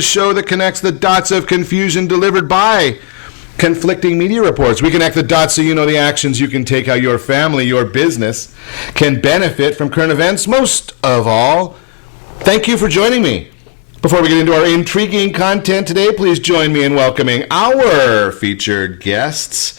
the show that connects the dots of confusion delivered by conflicting media reports. We connect the dots so you know the actions you can take, how your family, your business can benefit from current events. Most of all, thank you for joining me. Before we get into our intriguing content today, please join me in welcoming our featured guests.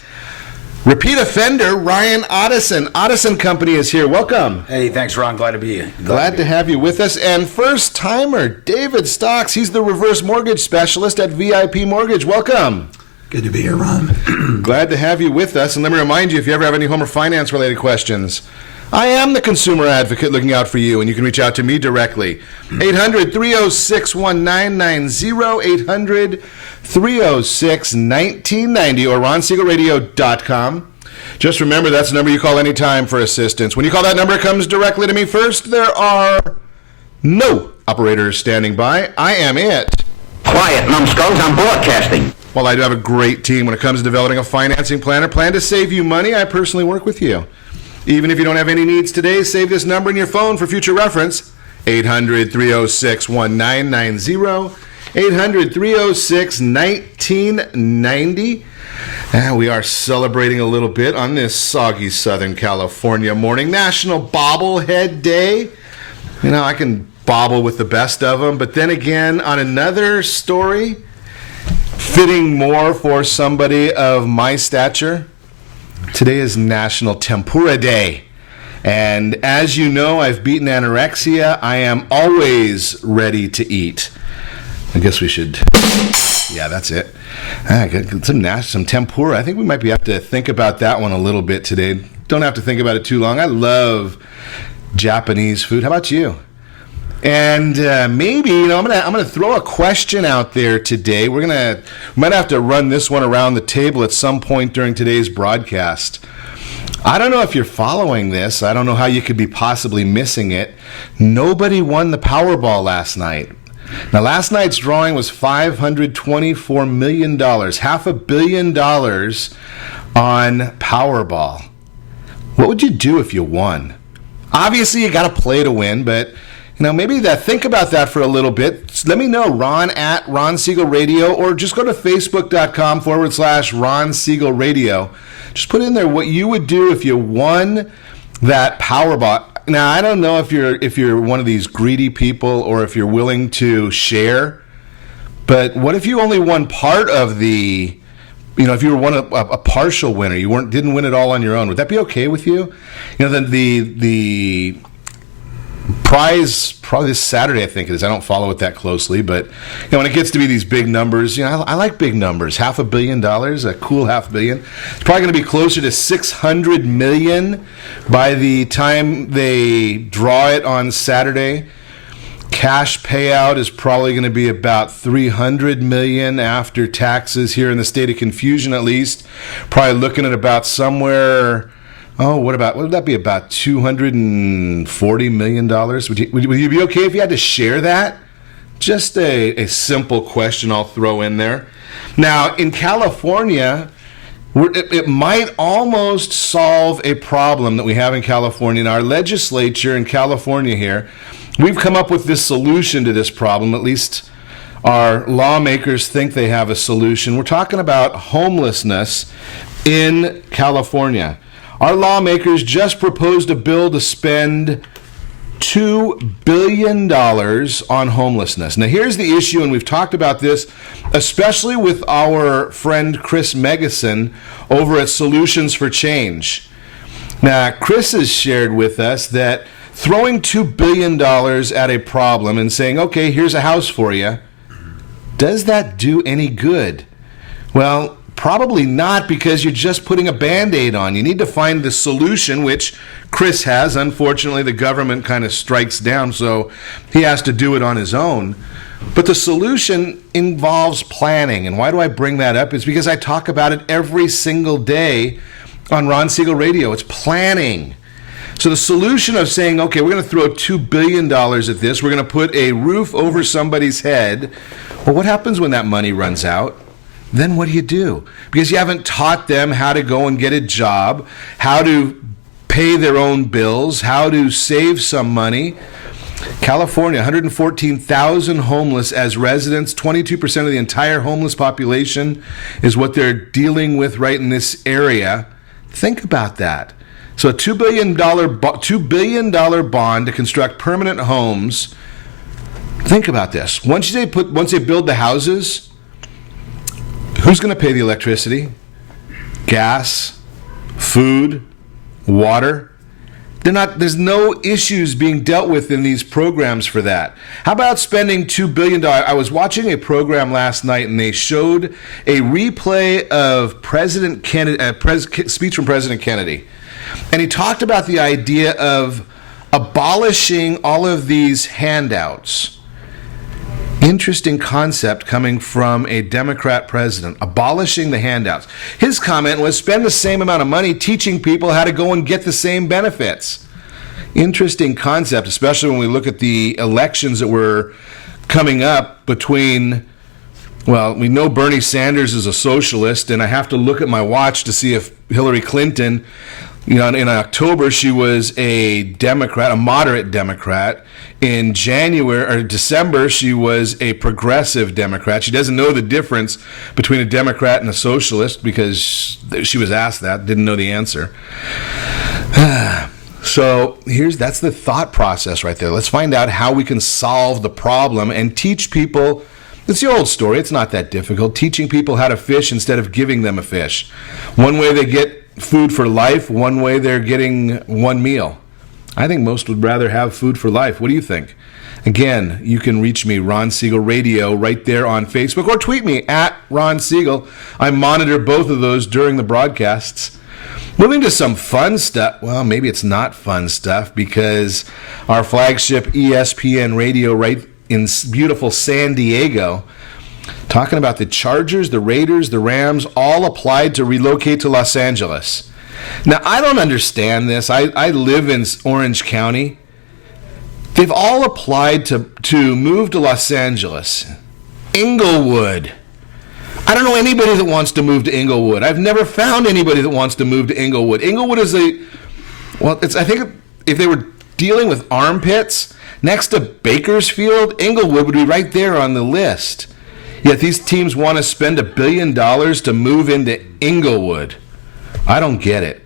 Repeat offender Ryan Ottosen. Ottosen Company is here. Welcome. Hey, thanks, Ron. Glad to be here. Glad to have you with us. And first timer, David Stocks. He's the reverse mortgage specialist at VIP Mortgage. Welcome. Good to be here, Ron. Glad to have you with us. And let me remind you, if you ever have any home or finance related questions, I am the consumer advocate looking out for you, and you can reach out to me directly. 800-306-1990, 800-306-1990, or ronsiegelradio.com. Just remember, that's the number you call anytime for assistance. When you call that number, it comes directly to me first. There are no operators standing by. I am it. Quiet, numbskulls, I'm broadcasting. While I do have a great team when it comes to developing a financing plan or plan to save you money, I personally work with you. Even if you don't have any needs today, save this number in your phone for future reference. 800-306-1990, 800-306-1990. And we are celebrating a little bit on this soggy Southern California morning. National Bobblehead Day. You know, I can bobble with the best of them, but then again, on another story, fitting more for somebody of my stature, today is National Tempura Day. And as you know, I've beaten anorexia. I am always ready to eat. I guess we should, yeah, that's it. Get some tempura. I think we might be have to think about that one a little bit today. Don't have to think about it too long. I love Japanese food. How about you? And maybe, you know, I'm gonna throw a question out there today. We might have to run this one around the table at some point during today's broadcast. I don't know if you're following this. I don't know how you could be possibly missing it. Nobody won the Powerball last night. Now, last night's drawing was $524 million, $500 million on Powerball. What would you do if you won? Obviously, you got to play to win, but you know, maybe think about that for a little bit. Let me know, Ron at Ron Siegel Radio, or just go to facebook.com/Ron Siegel Radio. Just put in there what you would do if you won that Powerball. Now, I don't know if you're one of these greedy people or if you're willing to share, but what if you only won part of the, you know, if you were a partial winner, you didn't win it all on your own, would that be okay with you? You know, the prize probably this Saturday, I think it is. I don't follow it that closely, but you know, when it gets to be these big numbers, you know, I like big numbers. $500 million, a cool $500 million. It's probably going to be closer to $600 million by the time they draw it on Saturday. Cash payout is probably going to be about $300 million after taxes here in the state of confusion, at least. Probably looking at about somewhere. Oh, what would that be, about $240 million? Would you be okay if you had to share that? Just a simple question I'll throw in there. Now, in California, it might almost solve a problem that we have in California. In our legislature in California here, we've come up with this solution to this problem. At least our lawmakers think they have a solution. We're talking about homelessness in California. Our lawmakers just proposed a bill to spend $2 billion on homelessness. Now, here's the issue, and we've talked about this, especially with our friend Chris Megason over at Solutions for Change. Now, Chris has shared with us that throwing $2 billion at a problem and saying, okay, here's a house for you, does that do any good? Well, probably not, because you're just putting a Band-Aid on. You need to find the solution, which Chris has. Unfortunately, the government kind of strikes down, so he has to do it on his own. But the solution involves planning. And why do I bring that up? It's because I talk about it every single day on Ron Siegel Radio. It's planning. So the solution of saying, okay, we're going to throw $2 billion at this. We're going to put a roof over somebody's head. Well, what happens when that money runs out? Then what do? Because you haven't taught them how to go and get a job, how to pay their own bills, how to save some money. California, 114,000 homeless as residents. 22% of the entire homeless population is what they're dealing with right in this area. Think about that. So a $2 billion bond to construct permanent homes. Think about this. Once they build the houses, who's going to pay the electricity, gas, food, water? There's no issues being dealt with in these programs for that. How about spending $2 billion? I was watching a program last night, and they showed a replay of speech from President Kennedy. And he talked about the idea of abolishing all of these handouts. Interesting concept coming from a Democrat president, abolishing the handouts. His comment was spend the same amount of money teaching people how to go and get the same benefits. Interesting concept, especially when we look at the elections that were coming up between, well, we know Bernie Sanders is a socialist, and I have to look at my watch to see if Hillary Clinton, in October, she was a Democrat, a moderate Democrat. In January or December, she was a progressive Democrat. She doesn't know the difference between a Democrat and a socialist because she was asked that, didn't know the answer. So that's the thought process right there. Let's find out how we can solve the problem and teach people. It's the old story. It's not that difficult. Teaching people how to fish instead of giving them a fish. One way they get food for life, one way they're getting one meal. I think most would rather have food for life. What do you think? Again, you can reach me, Ron Siegel Radio, right there on Facebook, or tweet me at Ron Siegel. I monitor both of those during the broadcasts. Moving to some fun stuff. Well, maybe it's not fun stuff because our flagship ESPN Radio right in beautiful San Diego, talking about the Chargers, the Raiders, the Rams, all applied to relocate to Los Angeles. Now, I don't understand this. I live in Orange County. They've all applied to move to Los Angeles. Inglewood. I don't know anybody that wants to move to Inglewood. I've never found anybody that wants to move to Inglewood. Inglewood is I think if they were dealing with armpits, next to Bakersfield, Inglewood would be right there on the list. Yet these teams want to spend $1 billion to move into Inglewood. I don't get it.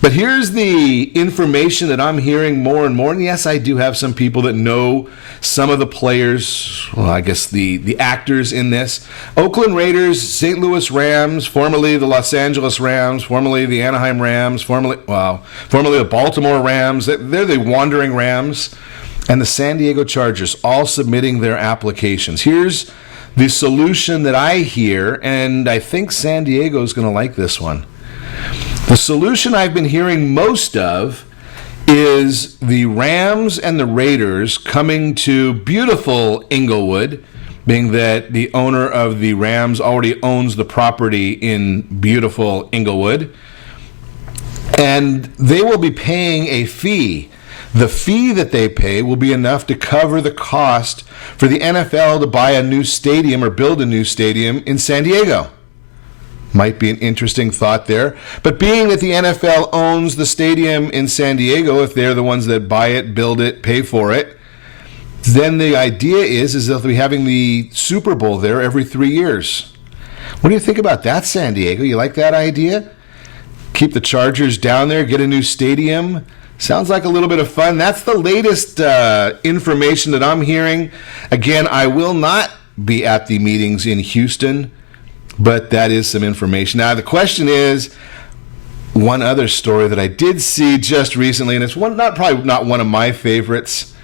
But here's the information that I'm hearing more and more. And yes, I do have some people that know some of the players, well, I guess the actors in this. Oakland Raiders, St. Louis Rams, formerly the Los Angeles Rams, formerly the Anaheim Rams, formerly the Baltimore Rams. They're the wandering Rams. And the San Diego Chargers all submitting their applications. Here's the solution that I hear, and I think San Diego is going to like this one. The solution I've been hearing most of is the Rams and the Raiders coming to beautiful Inglewood, being that the owner of the Rams already owns the property in beautiful Inglewood, and they will be paying a fee. The fee that they pay will be enough to cover the cost for the NFL to buy a new stadium or build a new stadium in San Diego. Might be an interesting thought there. But being that the NFL owns the stadium in San Diego, if they're the ones that buy it, build it, pay for it, then the idea is they'll be having the Super Bowl there every 3 years. What do you think about that, San Diego? You like that idea? Keep the Chargers down there, get a new stadium. Sounds like a little bit of fun. That's the latest information that I'm hearing. Again, I will not be at the meetings in Houston, but that is some information. Now, the question is, one other story that I did see just recently, and it's probably not one of my favorites,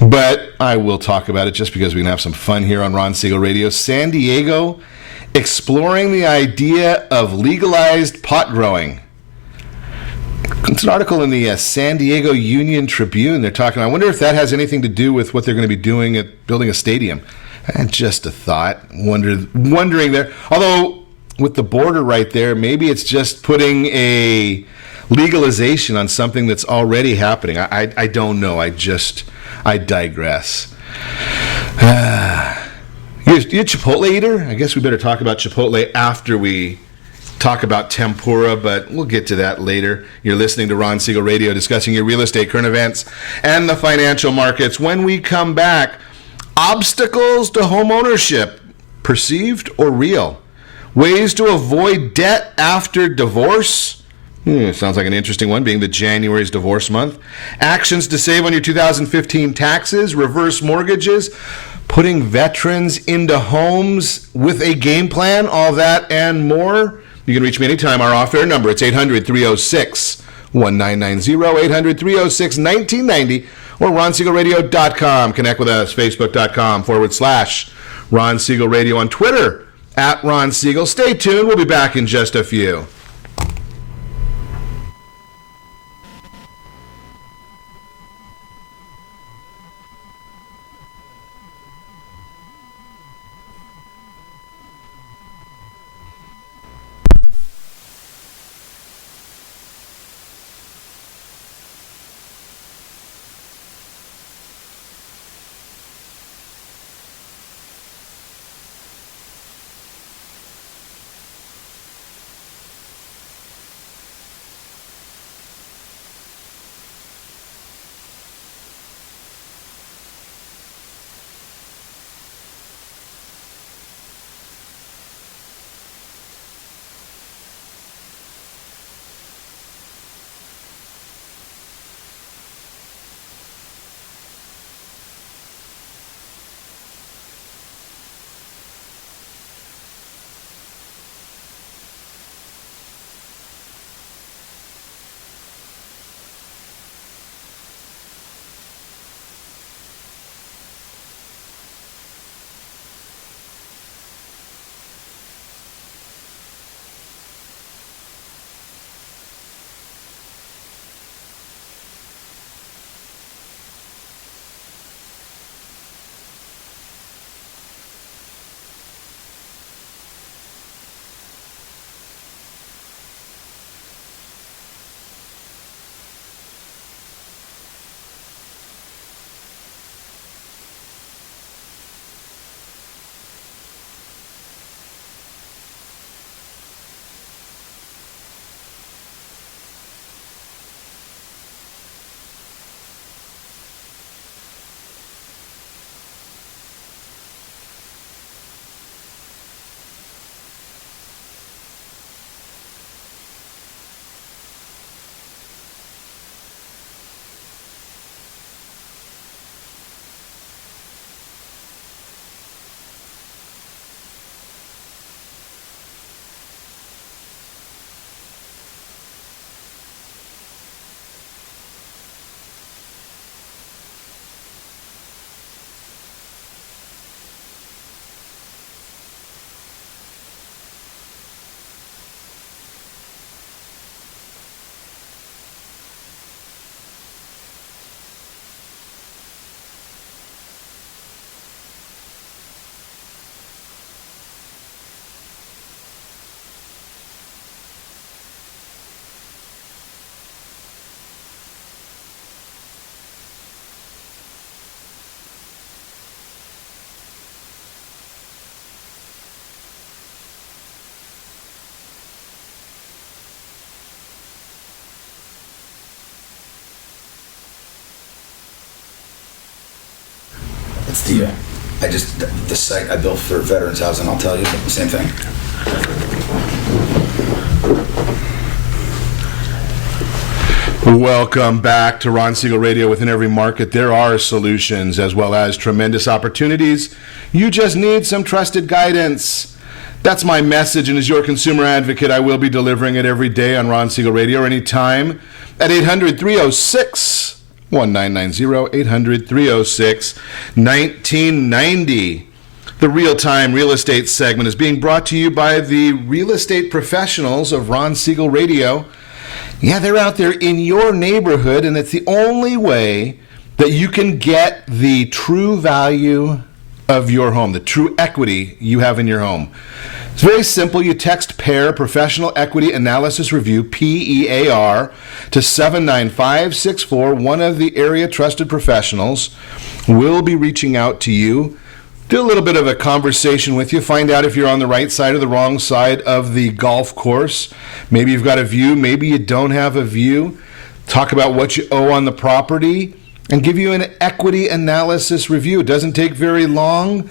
but I will talk about it just because we can have some fun here on Ron Siegel Radio. San Diego exploring the idea of legalized pot growing. It's an article in the San Diego Union Tribune. They're talking, I wonder if that has anything to do with what they're going to be doing at building a stadium. And just a thought, wondering there. Although, with the border right there, maybe it's just putting a legalization on something that's already happening. I don't know. I digress. You're a Chipotle eater? I guess we better talk about Chipotle after we talk about tempura, but we'll get to that later. You're listening to Ron Siegel Radio, discussing your real estate, current events, and the financial markets. When we come back, obstacles to home ownership, perceived or real? Ways to avoid debt after divorce? Sounds like an interesting one, being the January's divorce month. Actions to save on your 2015 taxes, reverse mortgages, putting veterans into homes with a game plan, all that and more. You can reach me anytime. Our off-air number, it's 800-306-1990, 800-306-1990, or RonSiegelRadio.com. Connect with us, Facebook.com/Ron Siegel Radio, on Twitter, @Ron Siegel. Stay tuned. We'll be back in just a few. It's the site I built for Veterans Housing, I'll tell you, the same thing. Welcome back to Ron Siegel Radio. Within every market, there are solutions as well as tremendous opportunities. You just need some trusted guidance. That's my message, and as your consumer advocate, I will be delivering it every day on Ron Siegel Radio or anytime at 800-306-1990, 800-306-1990. The Real-Time Real Estate segment is being brought to you by the real estate professionals of Ron Siegel Radio. Yeah, they're out there in your neighborhood, and it's the only way that you can get the true value of your home, the true equity you have in your home. It's very simple. You text PAIR, Professional Equity Analysis Review, PEAR, to 79564. One of the area trusted professionals will be reaching out to you do a little bit of a conversation with you, find out if you're on the right side or the wrong side of the golf course. Maybe you've got a view, maybe you don't have a view. Talk about what you owe on the property and give you an equity analysis review. It doesn't take very long,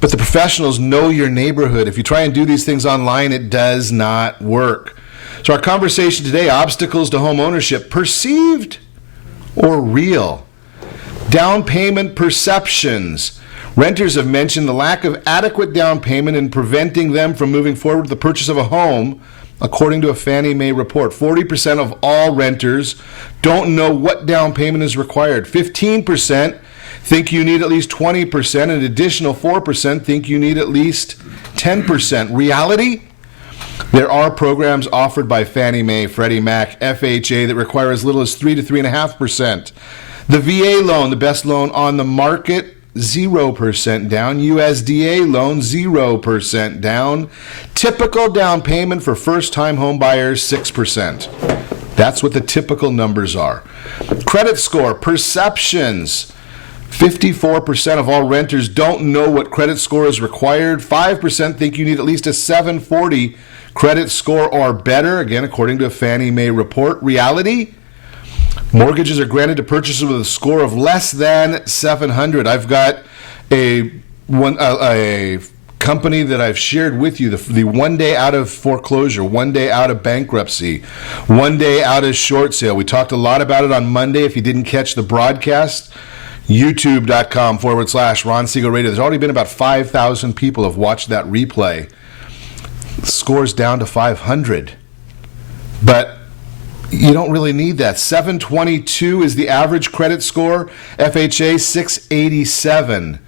but the professionals know your neighborhood. If you try and do these things online, it does not work. So our conversation today, obstacles to home ownership, perceived or real? Down payment perceptions. Renters have mentioned the lack of adequate down payment in preventing them from moving forward with the purchase of a home, according to a Fannie Mae report. 40% of all renters don't know what down payment is required. 15% think you need at least 20%, and an additional 4% think you need at least 10%. Reality? There are programs offered by Fannie Mae, Freddie Mac, FHA that require as little as 3 to 3.5%. The VA loan, the best loan on the market, 0% down. USDA loan, 0% down. Typical down payment for first-time home buyers, 6%. That's what the typical numbers are. Credit score, perceptions. 54% of all renters don't know what credit score is required. 5% think you need at least a 740 credit score or better, again, according to a Fannie Mae report. Reality? Mortgages are granted to purchasers with a score of less than 700. I've got a company that I've shared with you, the 1 day out of foreclosure, 1 day out of bankruptcy, 1 day out of short sale. We talked a lot about it on Monday. If you didn't catch the broadcast, youtube.com/Ron Siegel Radio. There's already been about 5,000 people have watched that replay. The score's down to 500. But you don't really need that. 722 is the average credit score. FHA 687.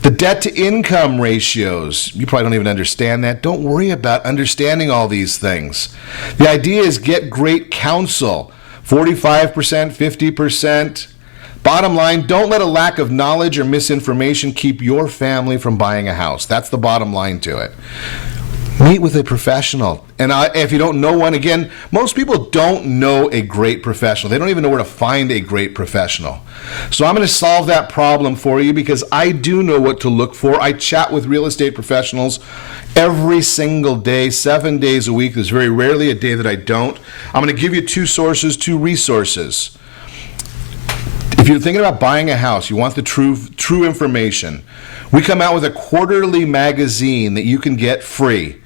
The debt to income ratios, you probably don't even understand that. Don't worry about understanding all these things. The idea is get great counsel. 45%, 50%. Bottom line, don't let a lack of knowledge or misinformation keep your family from buying a house. That's the bottom line to it. Meet with a professional. And if you don't know one, again, most people don't know a great professional. They don't even know where to find a great professional. So I'm going to solve that problem for you because I do know what to look for. I chat with real estate professionals every single day, 7 days a week. There's very rarely a day that I don't. I'm going to give you two resources. If you're thinking about buying a house, you want the true information, we come out with a quarterly magazine that you can get free.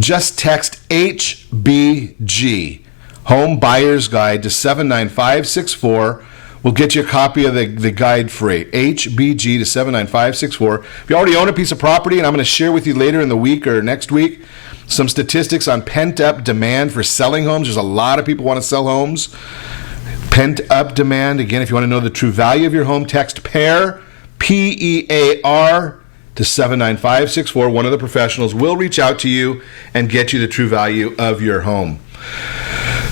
Just text HBG, Home Buyer's Guide, to 79564. We'll get you a copy of the guide free. HBG to 79564. If you already own a piece of property, and I'm going to share with you later in the week or next week some statistics on pent-up demand for selling homes. There's a lot of people want to sell homes. Pent-up demand. Again, if you want to know the true value of your home, text PAIR, PEAR, to 79564. One of the professionals will reach out to you and get you the true value of your home.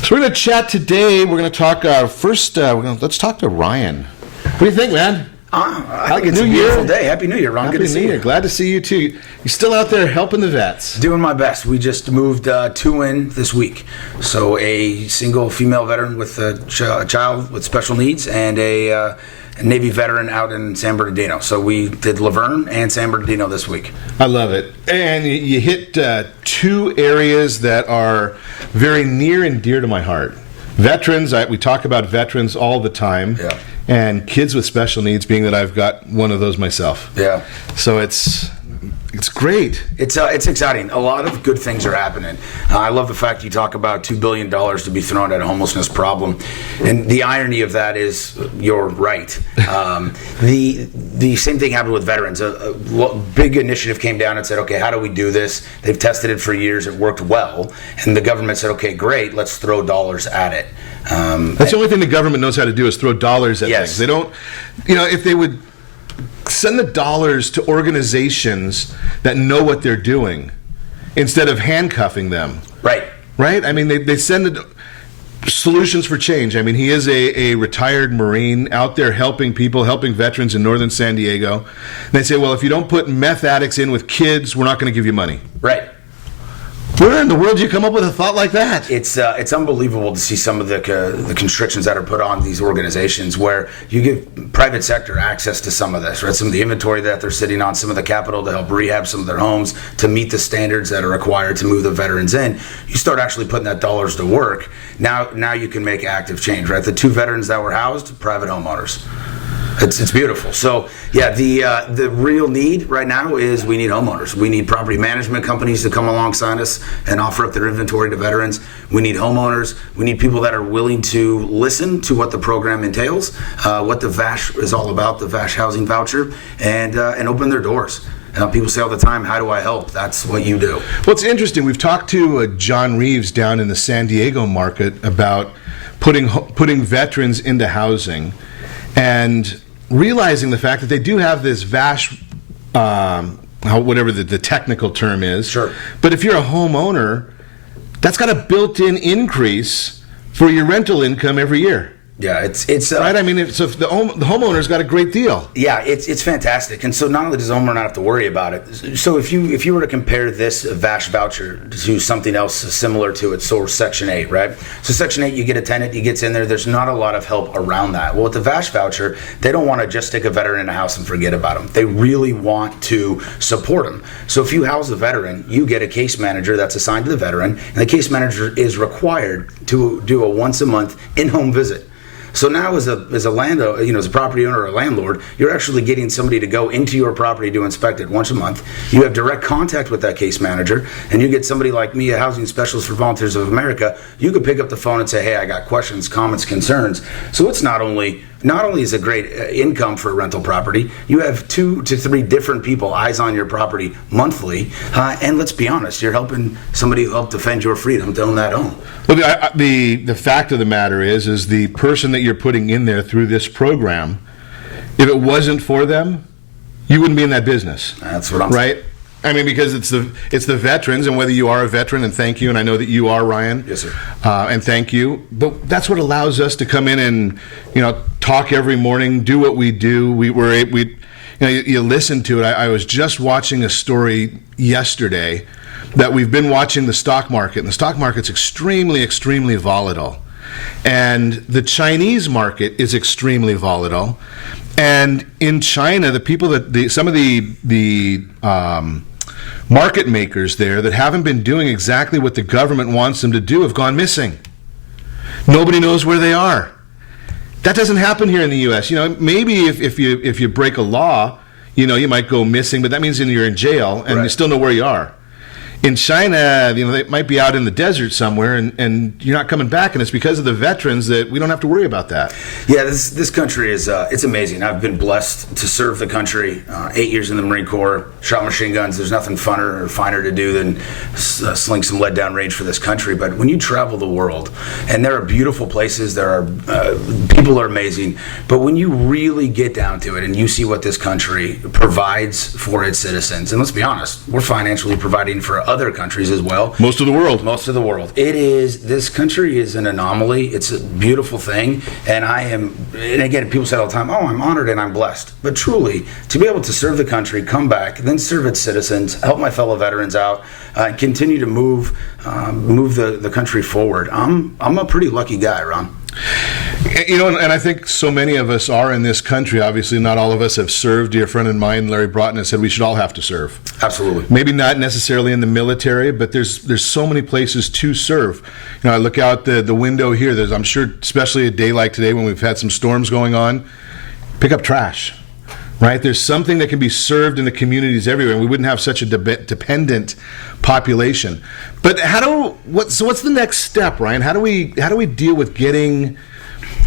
So we're going to chat today. We're going to talk let's talk to Ryan. What do you think, man? I think it's a beautiful day. Happy New Year, Ron. Good to see you. Glad to see you too. You're still out there helping the vets. Doing my best. We just moved 2 in this week. So a single female veteran with a child with special needs and a Navy veteran out in San Bernardino. So we did Laverne and San Bernardino this week. I love it. And you hit two areas that are very near and dear to my heart. Veterans, we talk about veterans all the time. Yeah. And kids with special needs, being that I've got one of those myself. Yeah. So it's great. It's exciting. A lot of good things are happening. I love the fact you talk about $2 billion to be thrown at a homelessness problem. And the irony of that is you're right. The same thing happened with veterans. A big initiative came down and said, okay, how do we do this? They've tested it for years. It worked well. And the government said, okay, great, let's throw dollars at it. That's the only thing the government knows how to do is throw dollars at things. They don't, if they would send the dollars to organizations that know what they're doing instead of handcuffing them. Right. Right? I mean, they send the Solutions for Change. I mean, he is a retired Marine out there helping people, helping veterans in northern San Diego. And they say, well, if you don't put meth addicts in with kids, we're not going to give you money. Right. Where in the world do you come up with a thought like that? It's unbelievable to see some of the constrictions that are put on these organizations, where you give private sector access to some of this, right? Some of the inventory that they're sitting on, some of the capital to help rehab some of their homes, to meet the standards that are required to move the veterans in. You start actually putting that dollars to work. Now you can make active change, right? The 2 veterans that were housed, private homeowners. It's beautiful. So yeah, the real need right now is we need homeowners. We need property management companies to come alongside us and offer up their inventory to veterans. We need homeowners. We need people that are willing to listen to what the program entails, what the VASH is all about, the VASH housing voucher, and open their doors. People say all the time, how do I help? That's what you do. Well, it's interesting. We've talked to John Reeves down in the San Diego market about putting veterans into housing, and realizing the fact that they do have this VASH, whatever the technical term is. Sure. But if you're a homeowner, that's got a built-in increase for your rental income every year. Yeah, it's right. I mean, so if the homeowner's got a great deal. Yeah, it's fantastic, and so not only does the homeowner not have to worry about it. So if you were to compare this VASH voucher to something else similar to it, so Section 8, right? So Section 8, you get a tenant, he gets in there. There's not a lot of help around that. Well, with the VASH voucher, they don't want to just stick a veteran in a house and forget about him. They really want to support him. So if you house a veteran, you get a case manager that's assigned to the veteran, and the case manager is required to do a once a month in-home visit. So now, as a landowner, as a property owner or a landlord, you're actually getting somebody to go into your property to inspect it once a month. You have direct contact with that case manager, and you get somebody like me, a housing specialist for Volunteers of America. You could pick up the phone and say, "Hey, I got questions, comments, concerns." So it's not only is it great income for a rental property, you have 2 to 3 different people eyes on your property monthly, and let's be honest, you're helping somebody who helped defend your freedom to own that home. Well, the fact of the matter is the person that you're putting in there through this program, if it wasn't for them, you wouldn't be in that business. That's what I'm saying. Right? I mean, because it's the veterans, and whether you are a veteran, and thank you, and I know that you are, Ryan. Yes, sir. And thank you. But that's what allows us to come in and talk every morning, do what we do. You listen to it. I was just watching a story yesterday that we've been watching the stock market, and the stock market's extremely, extremely volatile, and the Chinese market is extremely volatile. And in China, the people some of the market makers there that haven't been doing exactly what the government wants them to do have gone missing. Nobody knows where they are. That doesn't happen here in the U.S. Maybe if you break a law, you might go missing, but that means you're in jail and Right. You still know where you are. In China, they might be out in the desert somewhere, and you're not coming back, and it's because of the veterans that we don't have to worry about that. Yeah, this country is it's amazing. I've been blessed to serve the country. 8 years in the Marine Corps, shot machine guns. There's nothing funner or finer to do than sling some lead down range for this country. But when you travel the world, and there are beautiful places, there are people are amazing. But when you really get down to it, and you see what this country provides for its citizens, and let's be honest, we're financially providing for other countries as well. Most of the world. This country is an anomaly. It's a beautiful thing. And again, people say all the time, "Oh, I'm honored and I'm blessed." But truly, to be able to serve the country, come back, then serve its citizens, help my fellow veterans out, continue to move the country forward. I'm a pretty lucky guy, Ron. And I think so many of us are in this country. Obviously, not all of us have served. Dear friend of mine, Larry Broughton, has said we should all have to serve. Absolutely. Maybe not necessarily in the military, but there's so many places to serve. I look out the window here. I'm sure, especially a day like today when we've had some storms going on, pick up trash. Right? There's something that can be served in the communities everywhere, and we wouldn't have such a dependent population. But what's the next step, Ryan? How do we deal with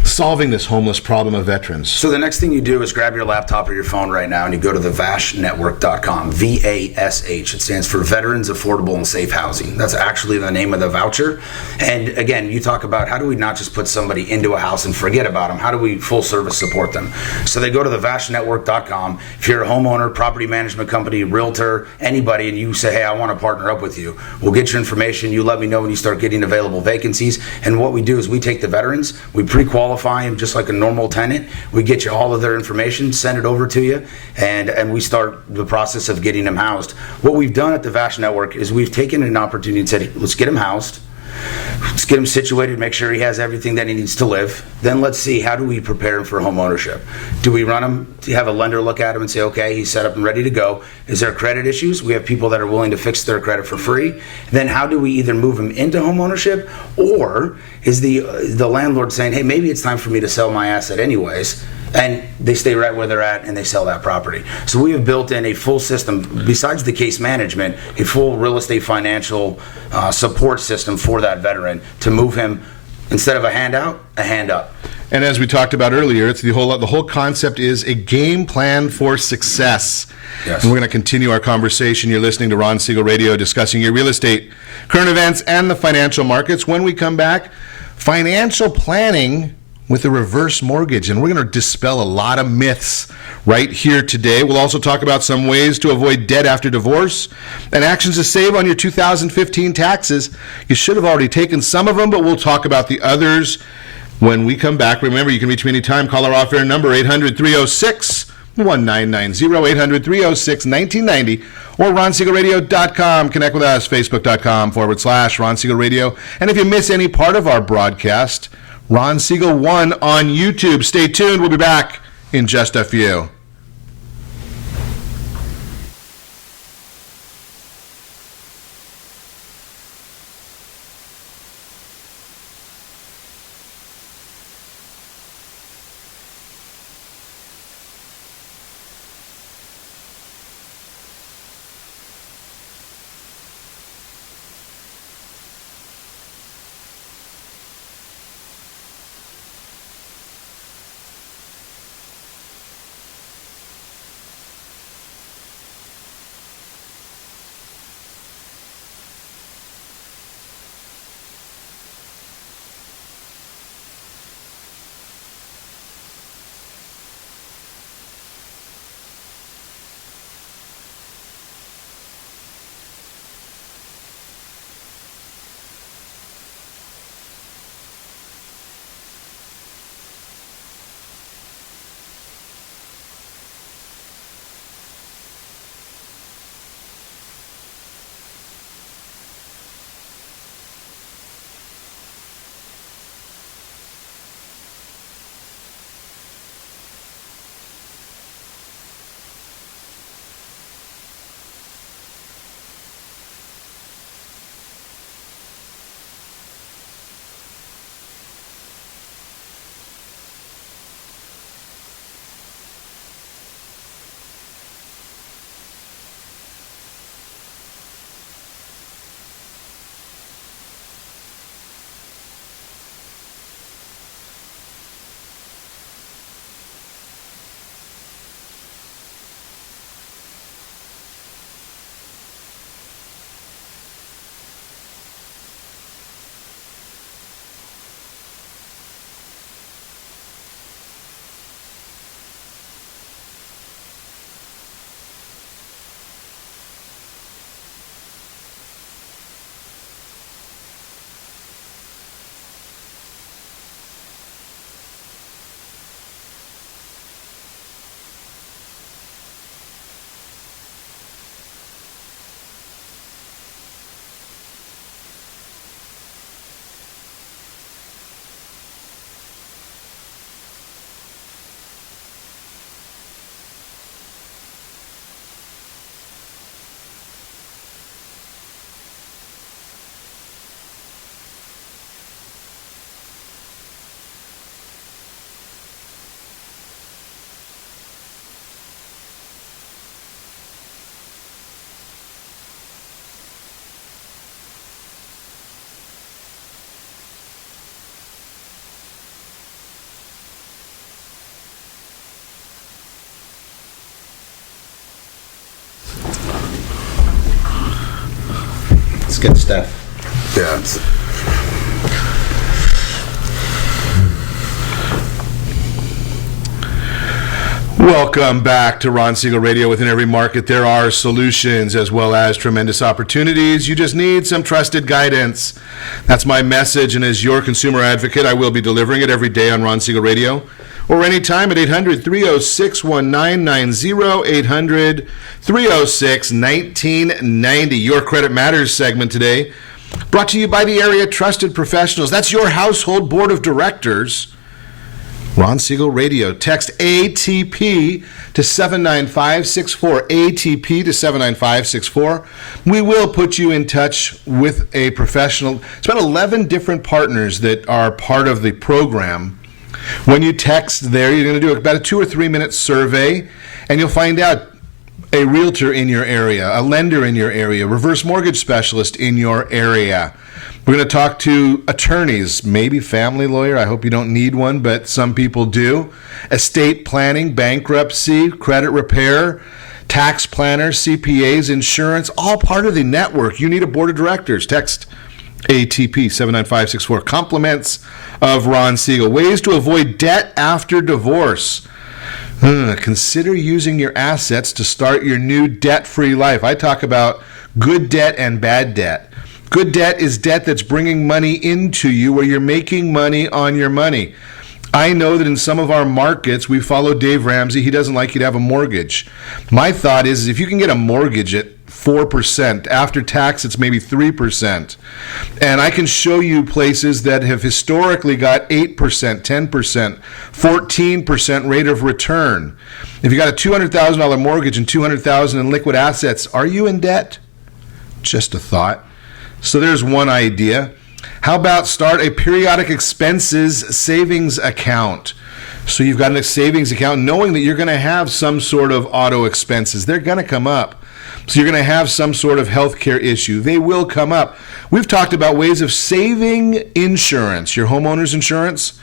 solving this homeless problem of veterans? So the next thing you do is grab your laptop or your phone right now and you go to the VASHnetwork.com, VASH. It stands for Veterans Affordable and Safe Housing. That's actually the name of the voucher. And again, you talk about how do we not just put somebody into a house and forget about them? How do we full service support them? So they go to the VASHnetwork.com. If you're a homeowner, property management company, realtor, anybody, and you say, "Hey, I want to partner up with you," we'll get your information. You let me know when you start getting available vacancies. And what we do is we take the veterans, we pre-qualify qualify him just like a normal tenant. We get you all of their information, send it over to you, and we start the process of getting him housed. What we've done at the VASH Network is we've taken an opportunity and said, let's get him housed. Let's get him situated, make sure he has everything that he needs to live. Then let's see, how do we prepare him for home ownership? Do we run him, do you have a lender look at him and say, okay, he's set up and ready to go? Is there credit issues? We have people that are willing to fix their credit for free. Then how do we either move him into home ownership, or is the landlord saying, hey, maybe it's time for me to sell my asset anyways, and they stay right where they're at and they sell that property. So we have built in a full system, besides the case management, a full real estate financial support system for that veteran to move him, instead of a handout, a hand up. And as we talked about earlier, it's the whole concept is a game plan for success. Yes. And we're going to continue our conversation. You're listening to Ron Siegel Radio, discussing your real estate, current events, and the financial markets. When we come back, financial planning with a reverse mortgage. And we're going to dispel a lot of myths right here today. We'll also talk about some ways to avoid debt after divorce and actions to save on your 2015 taxes. You should have already taken some of them, but we'll talk about the others when we come back. Remember, you can reach me anytime. Call our off-air number, 800-306-1990, 800-306-1990, or RonSiegelRadio.com. Connect with us, Facebook.com/Ron Siegel Radio. And if you miss any part of our broadcast, Ron Siegel 1 on YouTube. Stay tuned. We'll be back in just a few. It's good stuff. Yeah. Welcome back to Ron Siegel Radio. Within every market, there are solutions as well as tremendous opportunities. You just need some trusted guidance. That's my message, and as your consumer advocate, I will be delivering it every day on Ron Siegel Radio or anytime at 800-306-1990, 800-306-1990. Your Credit Matters segment today brought to you by the area trusted professionals. That's your household board of directors. Ron Siegel Radio. Text ATP to 79564. ATP to 79564. We will put you in touch with a professional. It's about 11 different partners that are part of the program. When you text there, you're going to do about a 2 or 3 minute survey, and you'll find out a realtor in your area, a lender in your area, reverse mortgage specialist in your area. We're going to talk to attorneys, maybe family lawyer. I hope you don't need one, but some people do. Estate planning, bankruptcy, credit repair, tax planners, CPAs, insurance, all part of the network. You need a board of directors. Text ATP 79564. Compliments of Ron Siegel. Ways to avoid debt after divorce. Consider using your assets to start your new debt-free life. I talk about good debt and bad debt. Good debt is debt that's bringing money into you where you're making money on your money. I know that in some of our markets, we follow Dave Ramsey. He doesn't like you to have a mortgage. My thought is if you can get a mortgage at 4%, after tax, it's maybe 3%. And I can show you places that have historically got 8%, 10%, 14% rate of return. If you got a $200,000 mortgage and $200,000 in liquid assets, are you in debt? Just a thought. So there's one idea. How about start a periodic expenses savings account? So you've got a savings account knowing that you're going to have some sort of auto expenses. They're going to come up. So you're going to have some sort of healthcare issue. They will come up. We've talked about ways of saving insurance, your homeowner's insurance.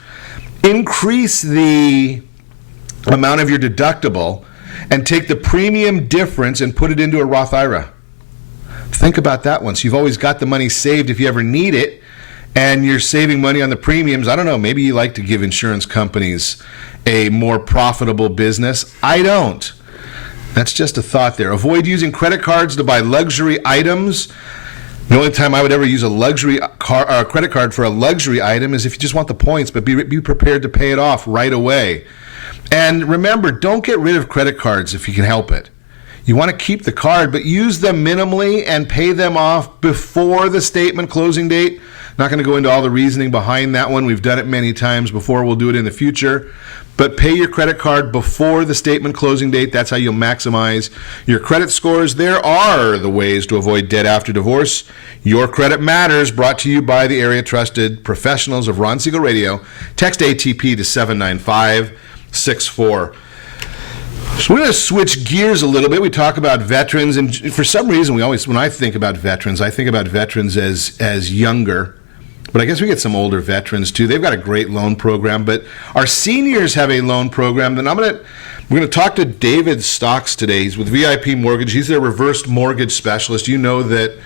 Increase the amount of your deductible and take the premium difference and put it into a Roth IRA. Think about that one. So you've always got the money saved if you ever need it, and you're saving money on the premiums. I don't know, maybe you like to give insurance companies a more profitable business. I don't. That's just a thought there. Avoid using credit cards to buy luxury items. The only time I would ever use a credit card for a luxury item is if you just want the points, but be prepared to pay it off right away. And remember, don't get rid of credit cards if you can help it. You want to keep the card, but use them minimally and pay them off before the statement closing date. Not going to go into all the reasoning behind that one. We've done it many times before. We'll do it in the future. But pay your credit card before the statement closing date. That's how you'll maximize your credit scores. There are the ways to avoid debt after divorce. Your Credit Matters, brought to you by the area trusted professionals of Ron Siegel Radio. Text ATP to 79564. So we're going to switch gears a little bit. We talk about veterans, and for some reason, when I think about veterans as younger. But I guess we get some older veterans too. They've got a great loan program, but our seniors have a loan program. And we're going to talk to David Stocks today. He's with VIP Mortgage. He's their reverse mortgage specialist. You know that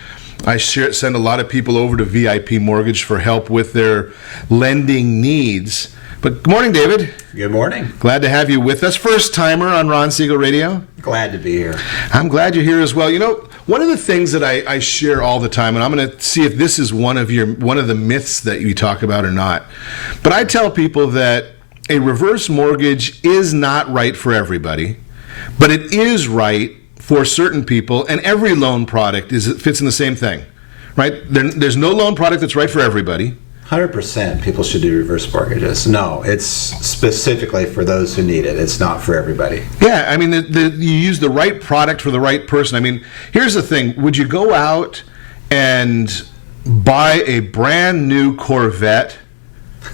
I send a lot of people over to VIP Mortgage for help with their lending needs. But good morning, David. Good morning. Glad to have you with us. First timer on Ron Siegel Radio. Glad to be here. I'm glad you're here as well. You know, one of the things that I share all the time, and I'm going to see if this is one of the myths that you talk about or not. But I tell people that a reverse mortgage is not right for everybody, but it is right for certain people, and every loan product fits in the same thing, right? There's no loan product that's right for everybody. 100% people should do reverse mortgages. No, it's specifically for those who need it. It's not for everybody. Yeah, I mean, you use the right product for the right person. I mean, here's the thing. Would you go out and buy a brand new Corvette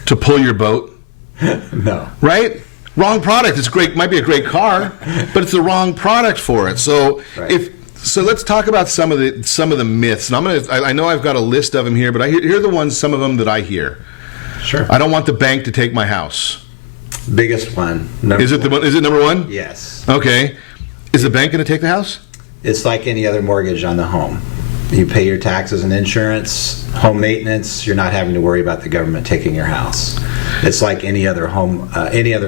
to pull your boat? No. Right? Wrong product. It's great. Might be a great car, but it's the wrong product for it. So right. So let's talk about some of the myths. And I know I've got a list of them here, but here are some of them that I hear. Sure. I don't want the bank to take my house. Biggest one. Is it number one? Yes. Okay. Is the bank going to take the house? It's like any other mortgage on the home. You pay your taxes and insurance, home maintenance. You're not having to worry about the government taking your house. It's like any other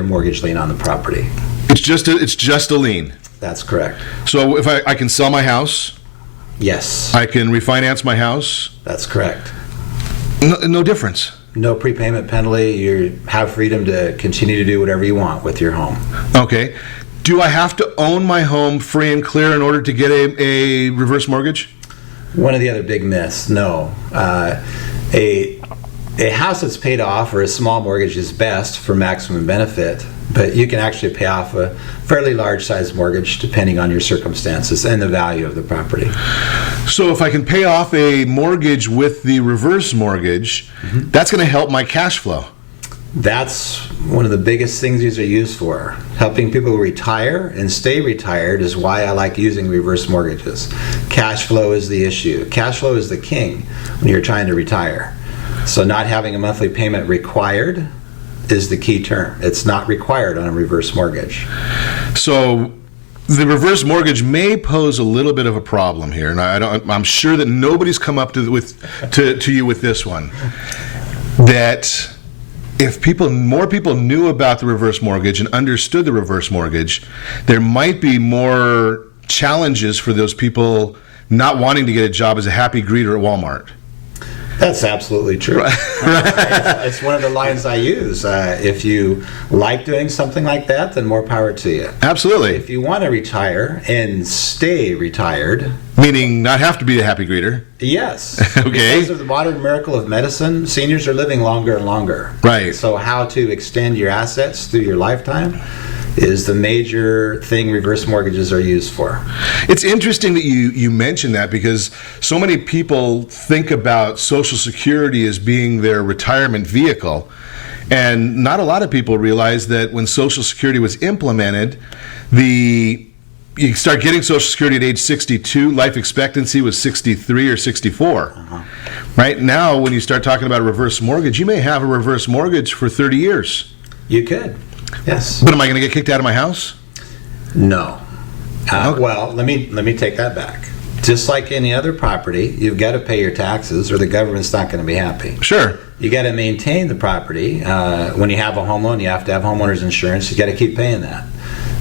mortgage lien on the property. It's just a lien. That's correct. So if I can sell my house, Yes, I can refinance my house. that's correct. No difference. No prepayment penalty. You have freedom to continue to do whatever you want with your home. Okay. Do I have to own my home free and clear in order to get a reverse mortgage? One of the other big myths, no. A house that's paid off or a small mortgage is best for maximum benefit, but you can actually pay off a fairly large size mortgage depending on your circumstances and the value of the property. So if I can pay off a mortgage with the reverse mortgage, that's going to help my cash flow. That's one of the biggest things these are used for. Helping people retire and stay retired is why I like using reverse mortgages. Cash flow is the issue. Cash flow is the king when you're trying to retire. So not having a monthly payment required is the key term. It's not required on a reverse mortgage. So the reverse mortgage may pose a little bit of a problem here, and I'm sure that nobody's come up to you with this one. That if more people knew about the reverse mortgage and understood the reverse mortgage, there might be more challenges for those people not wanting to get a job as a happy greeter at Walmart. That's absolutely true. Right. It's one of the lines I use. If you like doing something like that, then more power to you. Absolutely. If you want to retire and stay retired, Meaning not have to be a happy greeter. yes. Okay. Because of the modern miracle of medicine, seniors are living longer and longer. Right. So how to extend your assets through your lifetime is the major thing reverse mortgages are used for. It's interesting that you mentioned that, because so many people think about Social Security as being their retirement vehicle. And not a lot of people realize that when Social Security was implemented, you start getting Social Security at age 62, life expectancy was 63 or 64. Right now, when you start talking about a reverse mortgage, you may have a reverse mortgage for 30 years. You could, yes. But am I going to get kicked out of my house? No. Okay. Well, let me take that back. Just like any other property, you've got to pay your taxes or the government's not going to be happy. Sure. You got to maintain the property. When you have a home loan, you have to have homeowner's insurance. You got to keep paying that.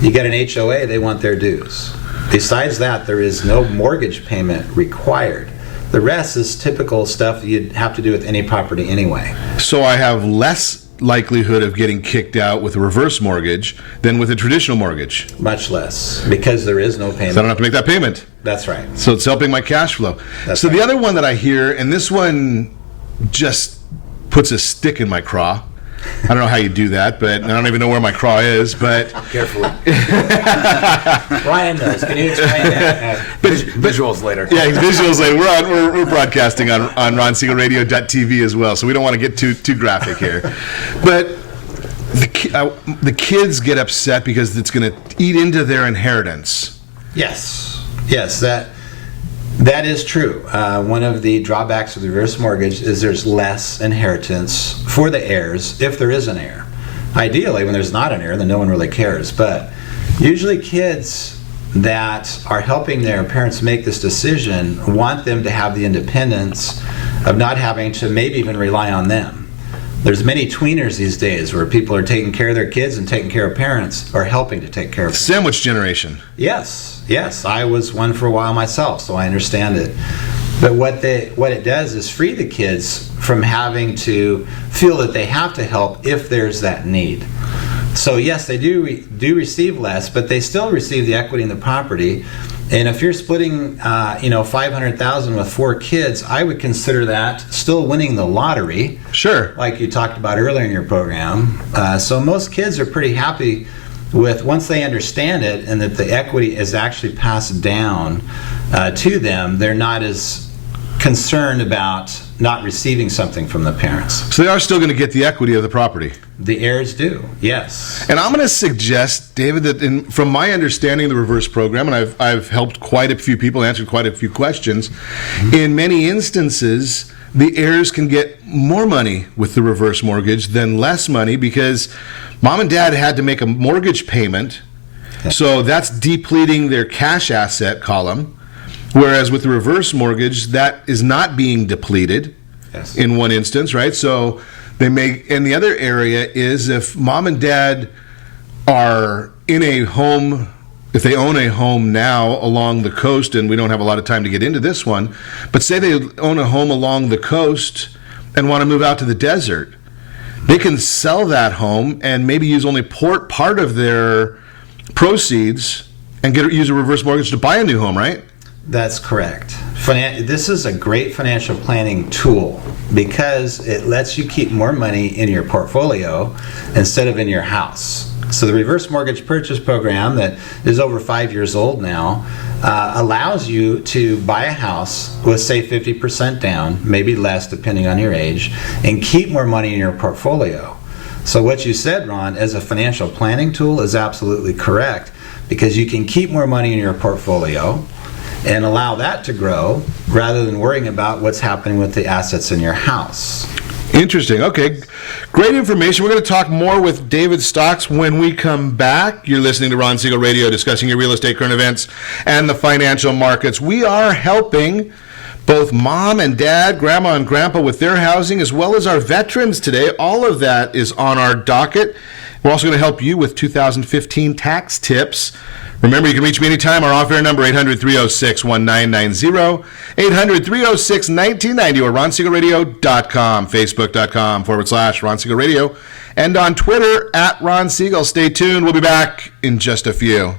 You get an HOA, they want their dues. Besides that, there is no mortgage payment required. The rest is typical stuff you'd have to do with any property anyway. So I have less likelihood of getting kicked out with a reverse mortgage than with a traditional mortgage. Much less, because there is no payment. So I don't have to make that payment. That's right. So it's helping my cash flow. That's so right. the other one that I hear, and this one just puts a stick in my craw. I don't know how you do that, but I don't even know where my craw is, but... Carefully. Ryan knows. Can you explain that? Visuals later. Yeah, visuals later. We're broadcasting on RonSiegelRadio.tv as well, so we don't want to get too graphic here. But the kids get upset because it's going to eat into their inheritance. Yes, that is true. One of the drawbacks of the reverse mortgage is there's less inheritance for the heirs if there is an heir. Ideally, when there's not an heir, then no one really cares. But usually kids that are helping their parents make this decision want them to have the independence of not having to maybe even rely on them. There's many tweeners these days where people are taking care of their kids and taking care of parents, or helping to take care of parents. Sandwich generation. Yes, I was one for a while myself, so I understand it. But what it does is free the kids from having to feel that they have to help if there's that need. So yes, they do receive less, but they still receive the equity in the property. And if you're splitting, $500,000 with 4 kids, I would consider that still winning the lottery. Sure. Like you talked about earlier in your program. So most kids are pretty happy with, once they understand it and that the equity is actually passed down to them, they're not as concerned about not receiving something from the parents. So they are still going to get the equity of the property. The heirs do, yes. And I'm going to suggest, David, that from my understanding of the reverse program, and I've helped quite a few people, answered quite a few questions, in many instances, the heirs can get more money with the reverse mortgage than less money, because mom and dad had to make a mortgage payment, so that's depleting their cash asset column, whereas with the reverse mortgage, that is not being depleted in one instance, right? So they may, and the other area is if mom and dad are in a home, if they own a home now along the coast, and we don't have a lot of time to get into this one, but say they own a home along the coast and want to move out to the desert, they can sell that home and maybe use only part of their proceeds and use a reverse mortgage to buy a new home, right? That's correct. This is a great financial planning tool because it lets you keep more money in your portfolio instead of in your house. So the reverse mortgage purchase program that is over 5 years old now allows you to buy a house with, say, 50% down, maybe less depending on your age, and keep more money in your portfolio. So what you said, Ron, as a financial planning tool is absolutely correct because you can keep more money in your portfolio and allow that to grow rather than worrying about what's happening with the assets in your house. Interesting. Okay. Great information. We're going to talk more with David Stocks when we come back. You're listening to Ron Siegel Radio, discussing your real estate current events and the financial markets. We are helping both mom and dad, grandma and grandpa with their housing, as well as our veterans today. All of that is on our docket. We're also going to help you with 2015 tax tips. Remember, you can reach me anytime. Our off-air number, 800-306-1990, 800-306-1990, or RonSiegelRadio.com, Facebook.com/Ron Siegel Radio, and on Twitter, @Ron Siegel. Stay tuned. We'll be back in just a few.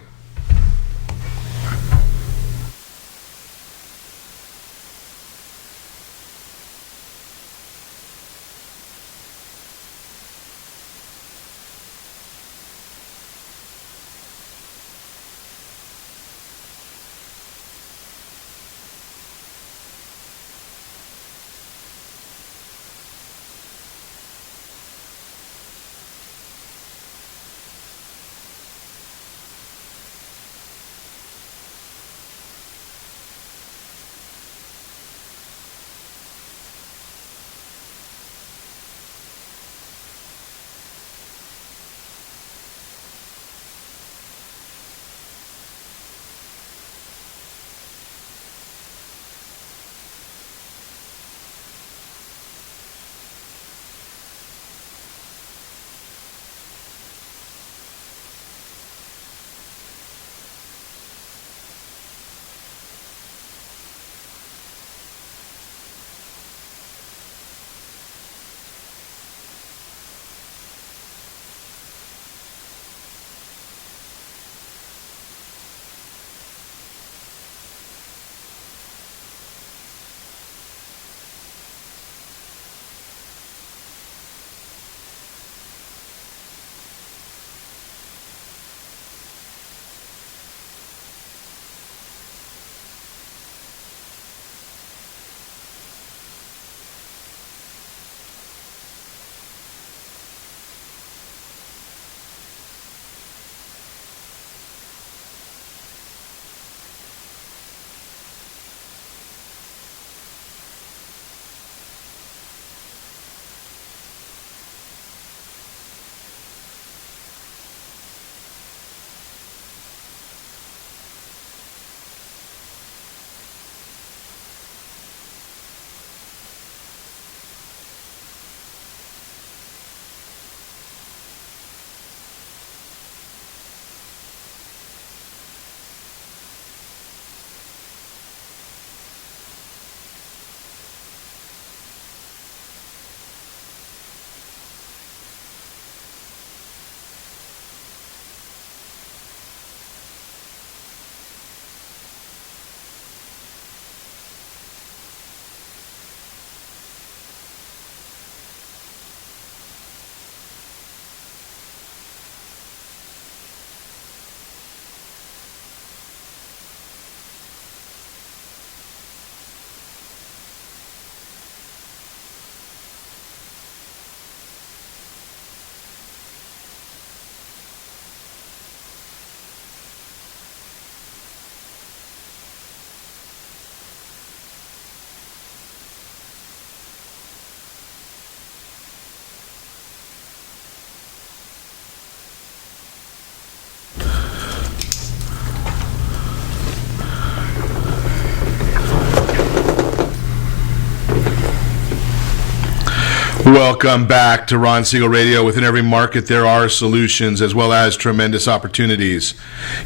Welcome back to Ron Siegel Radio. Within every market, there are solutions as well as tremendous opportunities.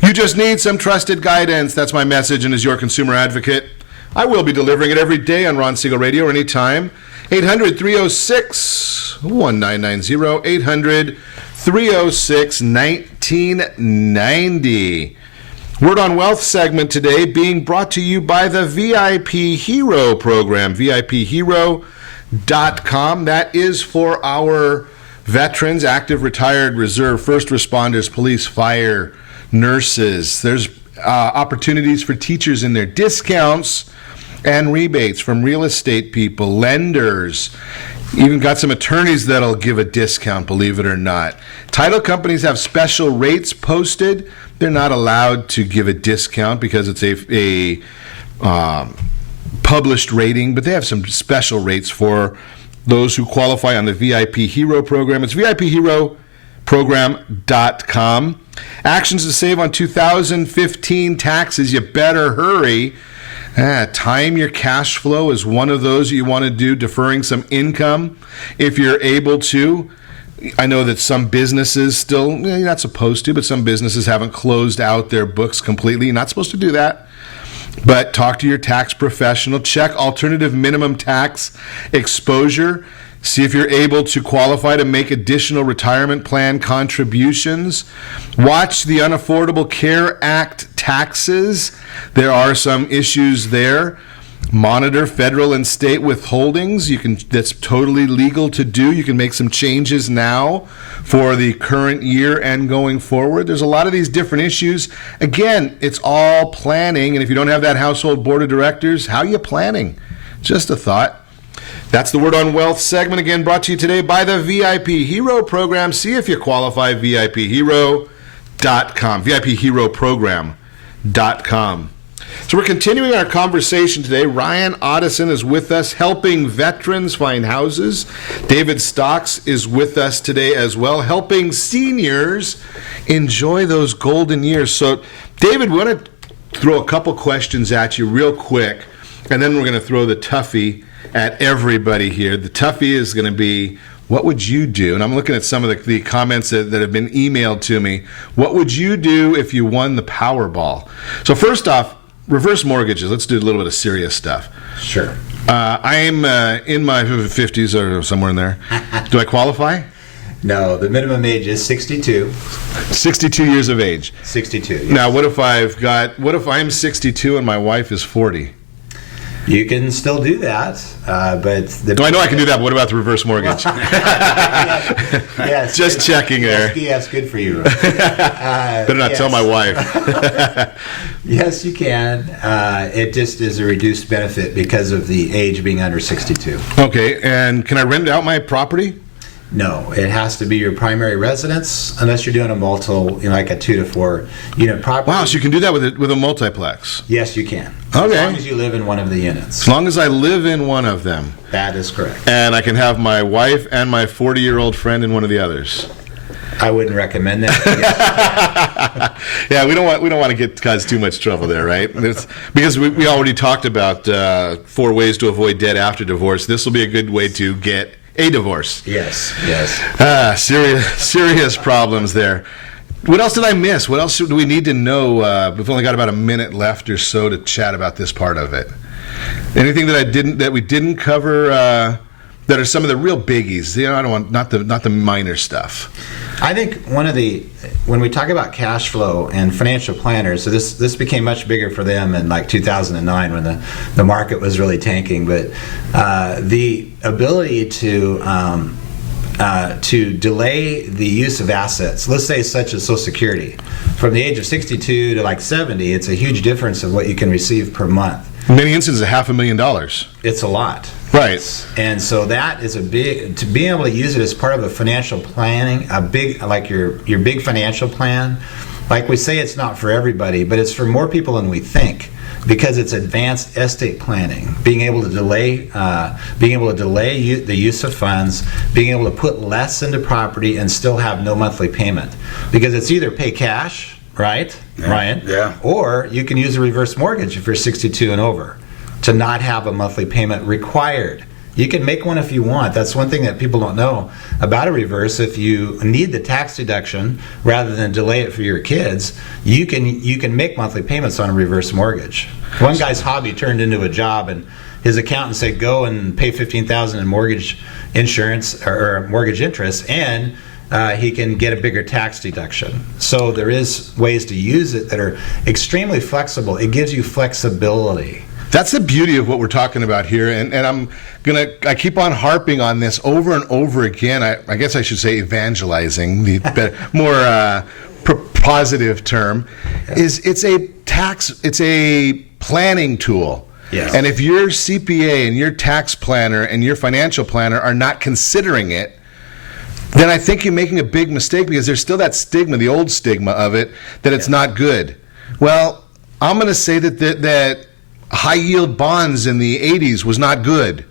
You just need some trusted guidance. That's my message, and as your consumer advocate, I will be delivering it every day on Ron Siegel Radio or anytime. 800-306-1990. 800-306-1990. Word on Wealth segment today being brought to you by the VIP Hero program, VIPHero.com. That is for our veterans, active, retired, reserve, first responders, police, fire, nurses. There's opportunities for teachers in there, discounts and rebates from real estate people, lenders. Even got some attorneys that'll give a discount, believe it or not. Title companies have special rates posted. They're not allowed to give a discount because it's a published rating, but they have some special rates for those who qualify on the VIP Hero program. It's VIPHeroprogram.com. Actions to save on 2015 taxes. You better hurry. Time your cash flow is one of those you want to do, deferring some income if you're able to. I know that some businesses still, you're not supposed to, but some businesses haven't closed out their books completely. You're not supposed to do that. But talk to your tax professional. Check alternative minimum tax exposure. See if you're able to qualify to make additional retirement plan contributions. Watch the Unaffordable Care Act taxes. There are some issues there. Monitor federal and state withholdings. That's totally legal to do. You can make some changes now for the current year and going forward. There's a lot of these different issues. Again, it's all planning, and if you don't have that household board of directors, how are you planning? Just a thought. That's the Word on Wealth segment, again brought to you today by the VIP Hero program. See if you qualify, VIPHero.com, VIPHeroprogram.com. So we're continuing our conversation today. Ryan Ottosen is with us, helping veterans find houses. David Stocks is with us today as well, helping seniors enjoy those golden years. So, David, we want to throw a couple questions at you real quick, and then we're going to throw the toughie at everybody here. The toughie is going to be, what would you do? And I'm looking at some of the comments that have been emailed to me. What would you do if you won the Powerball? So first off, reverse mortgages. Let's do a little bit of serious stuff. Sure. I'm in my 50s or somewhere in there. Do I qualify? No, the minimum age is 62. 62 years of age. 62. Yes. Now, what if I'm 62 and my wife is 40? You can still do that, but I know I can do that, but what about the reverse mortgage? yes, Just checking there. Yes, good for you. Better not tell my wife. Yes, you can. It just is a reduced benefit because of the age being under 62. Okay, and can I rent out my property? No, it has to be your primary residence unless you're doing a like a 2 to 4 unit property. Wow, so you can do that with a multiplex? Yes, you can. Okay. As long as you live in one of the units. As long as I live in one of them. That is correct. And I can have my wife and my 40-year-old friend in one of the others. I wouldn't recommend that. Yeah, we don't want to cause too much trouble there, right? Because we already talked about 4 ways to avoid debt after divorce. This will be a good way to get a divorce. Yes. Serious problems there. What else did I miss? What else do we need to know? We've only got about a minute left or so to chat about this part of it. Anything that we didn't cover that are some of the real biggies? I don't want not the minor stuff. I think when we talk about cash flow and financial planners, so this became much bigger for them in like 2009 when the market was really tanking. But the ability to delay the use of assets, let's say such as Social Security, from the age of 62 to like 70, it's a huge difference of what you can receive per month. In many instances, $500,000. It's a lot. Right. And so that is to be able to use it as part of a financial planning, your big financial plan. Like we say, it's not for everybody, but it's for more people than we think, because it's advanced estate planning, being able to delay the use of funds, being able to put less into property and still have no monthly payment, because it's either pay cash, right, yeah. Ryan? Yeah. Or you can use a reverse mortgage if you're 62 and over, to not have a monthly payment required. You can make one if you want. That's one thing that people don't know about a reverse. If you need the tax deduction rather than delay it for your kids, you can make monthly payments on a reverse mortgage. One guy's hobby turned into a job, and his accountant said, "Go and pay $15,000 in mortgage insurance or mortgage interest, and he can get a bigger tax deduction." So there is ways to use it that are extremely flexible. It gives you flexibility. That's the beauty of what we're talking about here, and I keep on harping on this over and over again. I guess I should say evangelizing, the more positive term, is it's a planning tool. Yes. And if your CPA and your tax planner and your financial planner are not considering it, then I think you're making a big mistake, because there's still that stigma, the old stigma of it, that it's not good. Well, I'm going to say that high yield bonds in the 80s was not good.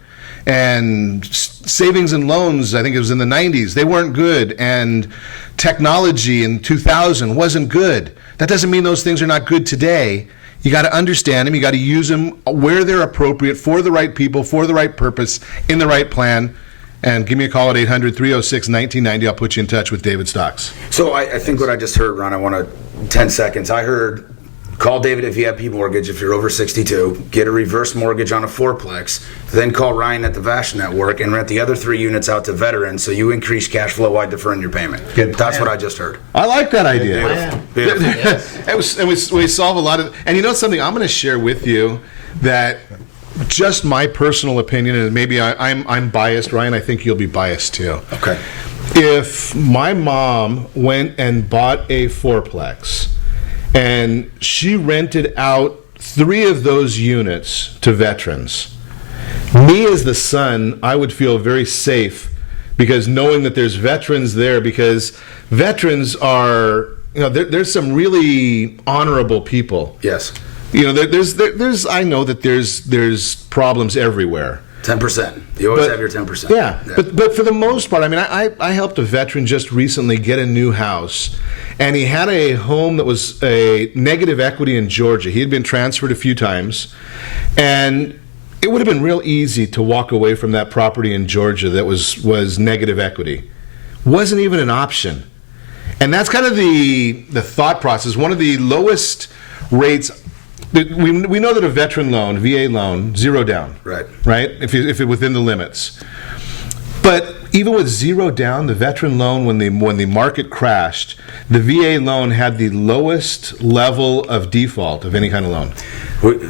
And savings and loans, I think it was in the 90s, they weren't good. And technology in 2000 wasn't good. That doesn't mean those things are not good today. You got to understand them. You got to use them where they're appropriate, for the right people, for the right purpose, in the right plan. And give me a call at 800-306-1990. I'll put you in touch with David Stocks. So I think what I just heard, Ron, I want 10 seconds. I heard, call David if you have P-Mortgage, if you're over 62, get a reverse mortgage on a fourplex, then call Ryan at the Vash Network and rent the other 3 units out to veterans, so you increase cash flow while deferring your payment. Good That's plan. what I just heard. I like that idea. Beautiful. Yes. We solve a lot of, and you know something I'm going to share with you, that just my personal opinion, and maybe I'm biased, Ryan, I think you'll be biased too. Okay. If my mom went and bought a fourplex and she rented out 3 of those units to veterans, me as the son, I would feel very safe, because knowing that there's veterans there, because veterans are, there's some really honorable people. Yes. There's I know that there's problems everywhere. 10%. You always have your 10%. Yeah. But for the most part, I mean, I helped a veteran just recently get a new house, and he had a home that was a negative equity in Georgia. He had been transferred a few times, and it would have been real easy to walk away from that property in Georgia that was negative equity. Wasn't even an option. And that's kind of the thought process. One of the lowest rates. We know that a veteran loan, VA loan, 0 down. Right? If it's within the limits. But even with 0 down, the veteran loan, when the market crashed, the VA loan had the lowest level of default of any kind of loan.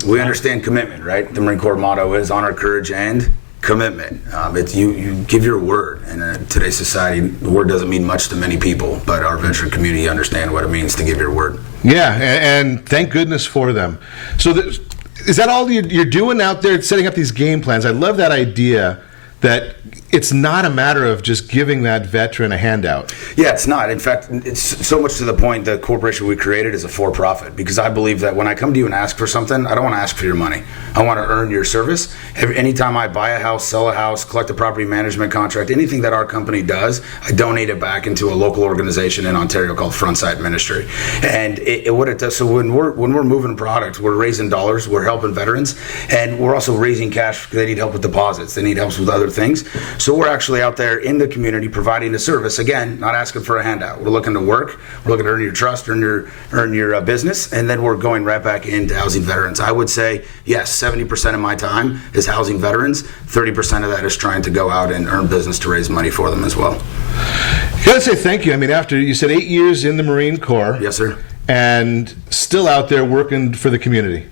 We understand commitment, right? The Marine Corps motto is honor, courage, and commitment. It's you give your word, and in today's society, the word doesn't mean much to many people, but our veteran community understand what it means to give your word. Yeah, and thank goodness for them. So is that all you're doing out there, setting up these game plans? I love that idea that it's not a matter of just giving that veteran a handout. Yeah, it's not. In fact, it's so much to the point the corporation we created is a for-profit, because I believe that when I come to you and ask for something, I don't want to ask for your money. I want to earn your service. Anytime I buy a house, sell a house, collect a property management contract, anything that our company does, I donate it back into a local organization in Ontario called Frontside Ministry. And what it does, so when we're moving product, we're raising dollars, we're helping veterans, and we're also raising cash. They need help with deposits, they need help with other things. So we're actually out there in the community providing a service. Again, not asking for a handout. We're looking to work. We're looking to earn your trust, earn your business, and then we're going right back into housing veterans. I would say, yes, 70% of my time is housing veterans. 30% of that is trying to go out and earn business to raise money for them as well. You gotta say thank you. I mean, after you said 8 years in the Marine Corps. Yes, sir. And still out there working for the community.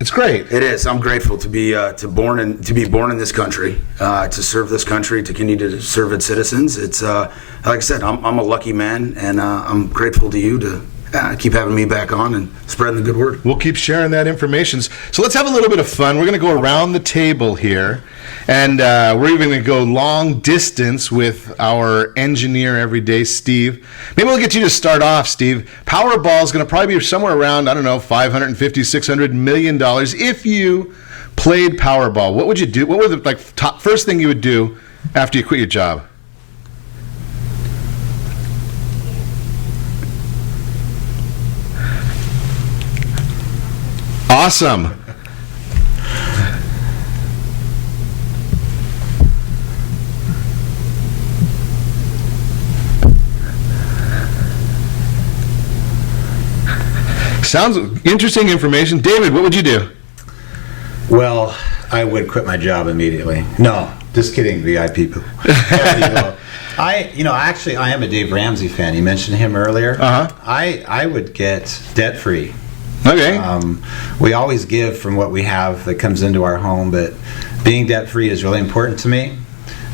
It's great. It is. I'm grateful to be born in this country, to serve this country, to continue to serve its citizens. It's like I said, I'm a lucky man, and I'm grateful to you to keep having me back on and spreading the good word. We'll keep sharing that information. So let's have a little bit of fun. We're going to go around the table here, and we're even going to go long distance with our engineer every day, Steve. Maybe we'll get you to start off, Steve. Powerball is going to probably be somewhere around, I don't know, $550, $600 million. If you played Powerball, what would you do? What were the first thing you would do after you quit your job? Awesome. Sounds interesting information. David, what would you do? Well, I would quit my job immediately. No, just kidding, VIP people. I am a Dave Ramsey fan. You mentioned him earlier. Uh-huh. I would get debt-free. Okay. We always give from what we have that comes into our home, but being debt-free is really important to me.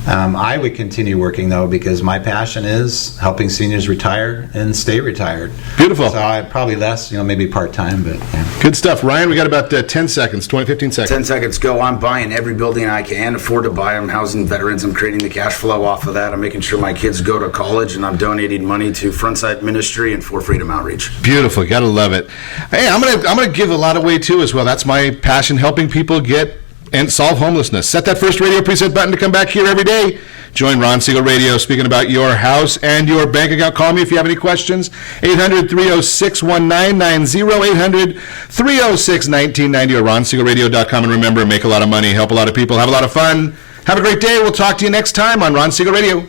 I would continue working, though, because my passion is helping seniors retire and stay retired. Beautiful. So I'd probably less, maybe part-time, but yeah. Good stuff. Ryan, we got about 10 seconds, 15 seconds. 10 seconds go. I'm buying every building I can afford to buy. I'm housing veterans. I'm creating the cash flow off of that. I'm making sure my kids go to college, and I'm donating money to Frontside Ministry and For Freedom Outreach. Beautiful. Gotta love it. Hey, I'm gonna give a lot away too as well. That's my passion, helping people get and solve homelessness. Set that first radio preset button to come back here every day. Join Ron Siegel Radio speaking about your house and your bank account. Call me if you have any questions. 800-306-1990, 800-306-1990, or ronsiegelradio.com. And remember, make a lot of money, help a lot of people, have a lot of fun. Have a great day. We'll talk to you next time on Ron Siegel Radio.